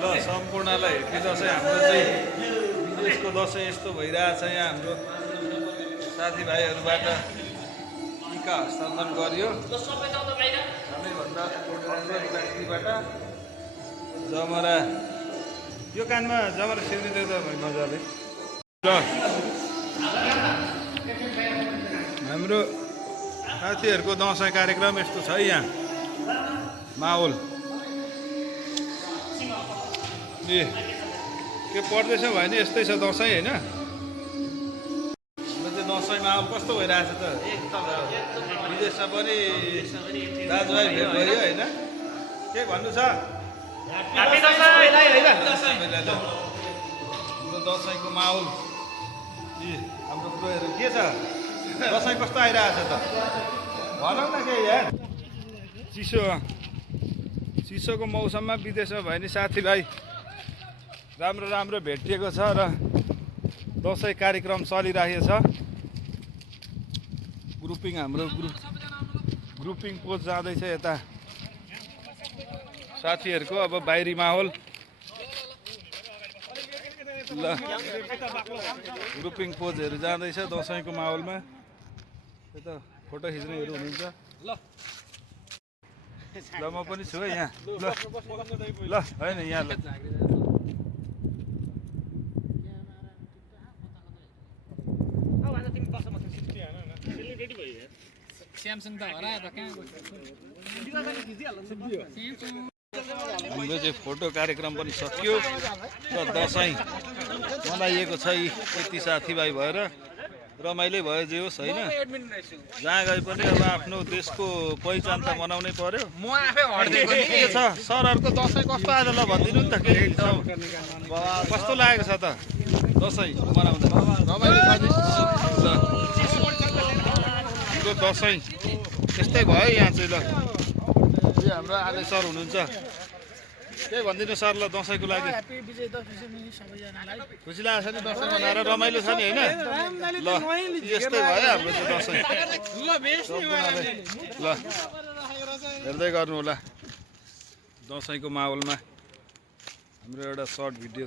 ल सम्पूर्णलाई हेप्पी दसैँ। हाम्रो चाहिँ विदेशको दसैँ यस्तो भइरहेछ। यहाँ हाम्रो साथीभाइहरूबाट टिका हस्तान्तरण गरियो सबैभन्दा व्यक्तिबाट जमरा यो कानमा जमरा सिउरिँदै त मजाले। ल हाम्रो साथीहरूको दसैँ कार्यक्रम यस्तो छ यहाँ माहौल। ए के पर्दैछ भने यस्तै छ दसैँ होइन। दसैँ माहौल कस्तो भइरहेछ त? विदेशमा पनि दाजुभाइ भेट भयो होइन। के भन्नु छ? हाम्रो दसैँको माहौल हाम्रो कुरोहरू के छ? दसैँ कस्तो आइरहेछ त? भनौँ न के यार। चिसोको मौसममा विदेशमा भयो नि साथीभाइ राम्रो राम्रो भेटिएको छ र दसैँ कार्यक्रम चलिरहेको छ। ग्रुपिङ हाम्रो ग्रुपिङ पोज जाँदैछ यता साथीहरूको। अब बाहिरी माहौल ल ग्रुपिङ पोजहरू जाँदैछ दसैँको माहौलमा। यता फोटो खिच्नेहरू हुनुहुन्छ। ल म पनि छु है यहाँ। ल होइन यहाँ ल हाम्रो चाहिँ फोटो कार्यक्रम पनि सकियो र दसैँ मनाइएको छ। यति साथीभाइ भएर रमाइलो भयो जे होस् होइन। जहाँ गए पनि अब आफ्नो देशको पहिचान त मनाउनै पर्यो। म आफै हड्दिएको के छ सरहरूको दसैँ कस्तो आज ल भनिदिनु नि त। के कस्तो लागेको छ त दसैँ मनाउँदा? रमाइलो छ नि। हाम्रो दसैँ त्यस्तै भयो यहाँ चाहिँ। ल यो हाम्रो आले सर हुनुहुन्छ। के भनिदिनु सर ल दसैँको लागि? खुसी लागेको छ नि दसैँ मनाएर? रमाइलो छ नि होइन? ल यस्तै भयो हाम्रो चाहिँ दसैँ। ल हेर्दै गर्नु होला दसैँको माहौलमा हाम्रो एउटा सर्ट भिडियो।